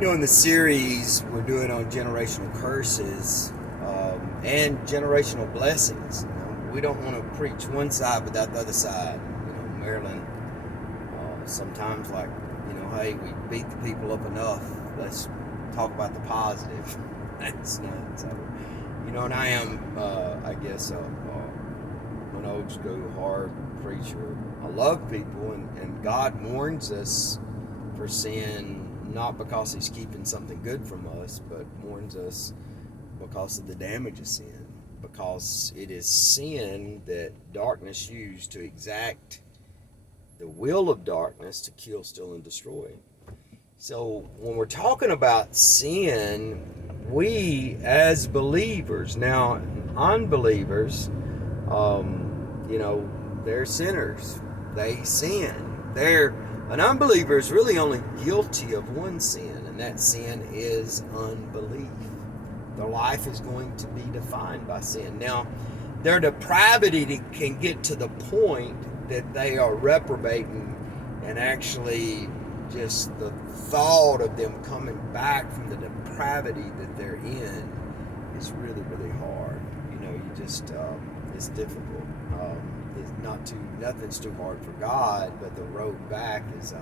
In the series we're doing on generational curses and generational blessings, we don't want to preach one side without the other side. Marilyn sometimes hey, we beat the people up enough. Let's talk about the positive. That's not so. And I am, I guess, an old school hard preacher. I love people, and God warns us for sin. Not because he's keeping something good from us, but warns us because of the damage of sin. Because it is sin that darkness used to exact the will of darkness to kill, steal, and destroy. So when we're talking about sin, we as believers, now unbelievers, they're sinners. They sin. An unbeliever is really only guilty of one sin, and that sin is unbelief. Their life is going to be defined by sin. Now, their depravity can get to the point that they are reprobating, and actually just the thought of them coming back from the depravity that they're in is really, really hard. It's difficult. Nothing's too hard for God, but the road back is, I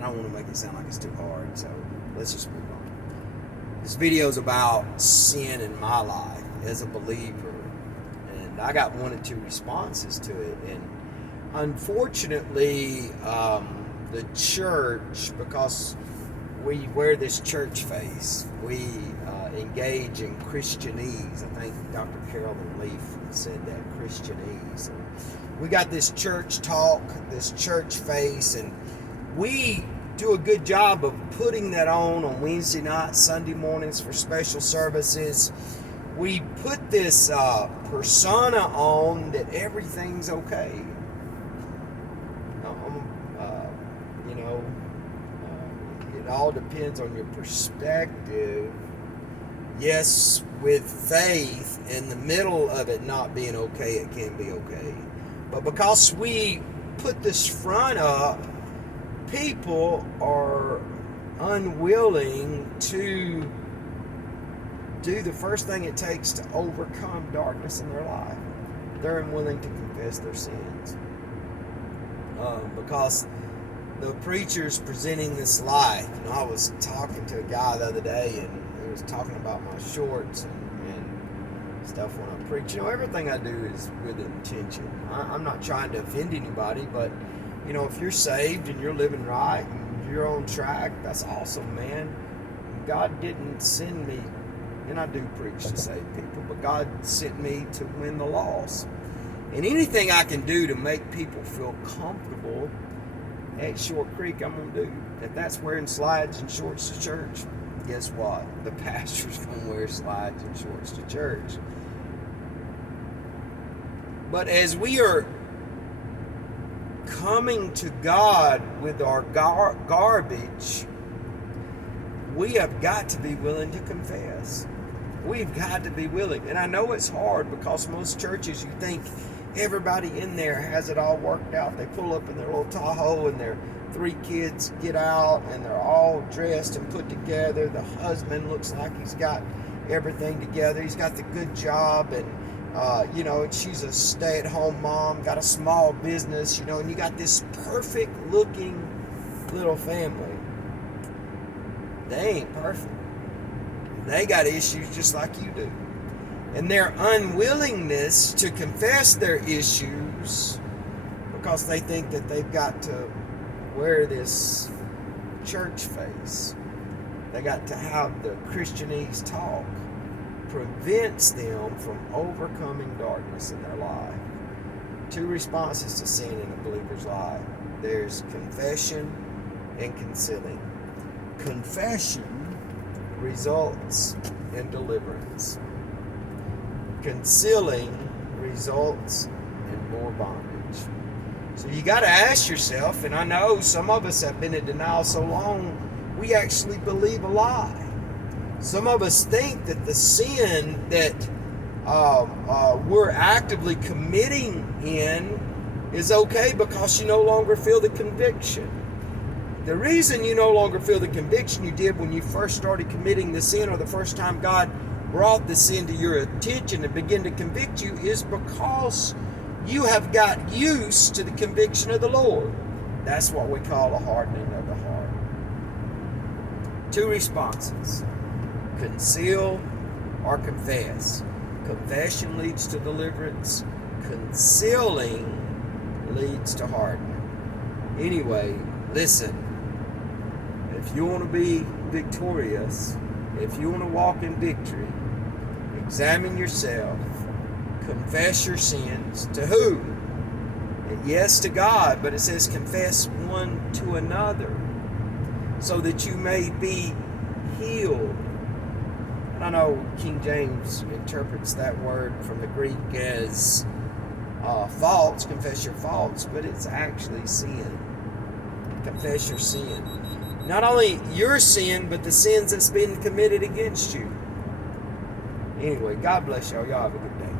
don't want to make it sound like it's too hard, so let's just move on. This video is about sin in my life as a believer, and I got one or two responses to it, and unfortunately, the church, because we wear this church face, we engage in Christianese. I think Dr. Carolyn Leaf said that, Christianese. We got this church talk, this church face, and we do a good job of putting that on Wednesday nights, Sunday mornings for special services. We put this persona on that everything's okay. It all depends on your perspective. Yes, with faith, in the middle of it not being okay, it can be okay. But because we put this front up, people are unwilling to do the first thing it takes to overcome darkness in their life. They're unwilling to confess their sins. Because the preacher's presenting this life. I was talking to a guy the other day, and he was talking about my shorts and stuff when I preach. Everything I do is with intention. I'm not trying to offend anybody, but if you're saved and you're living right and you're on track, that's awesome, man. God didn't send me, and I do preach to save people, but God sent me to win the lost. And anything I can do to make people feel comfortable at Short Creek, I'm going to do. If that's wearing slides and shorts to church, guess what? The pastor's going to wear slides and shorts to church. But as we are coming to God with our garbage, we have got to be willing to confess. We've got to be willing. And I know it's hard because most churches, you think everybody in there has it all worked out. They pull up in their little Tahoe and their 3 kids get out and they're all dressed and put together. The husband looks like he's got everything together. He's got the good job, and she's a stay-at-home mom, got a small business, and you got this perfect-looking little family. They ain't perfect. They got issues just like you do. And their unwillingness to confess their issues because they think that they've got to wear this church face, they got to have the Christianese talk, prevents them from overcoming darkness in their life. 2 responses to sin in a believer's life. There's confession and concealing. Confession results in deliverance. Concealing results in more bondage. So you got to ask yourself, and I know some of us have been in denial so long, we actually believe a lie. Some of us think that the sin that we're actively committing in is okay because you no longer feel the conviction. The reason you no longer feel the conviction you did when you first started committing the sin, or the first time God brought the sin to your attention and began to convict you, is because you have got used to the conviction of the Lord. That's what we call a hardening of the heart. 2 responses: conceal or confess. Confession leads to deliverance. Concealing leads to hardening. Anyway, listen. If you want to be victorious, if you want to walk in victory, examine yourself, confess your sins. To who? Yes, to God, but it says confess one to another so that you may be healed. And I know King James interprets that word from the Greek as faults, confess your faults, but it's actually sin. Confess your sin. Not only your sin, but the sins that's been committed against you. Anyway, God bless y'all. Y'all have a good day.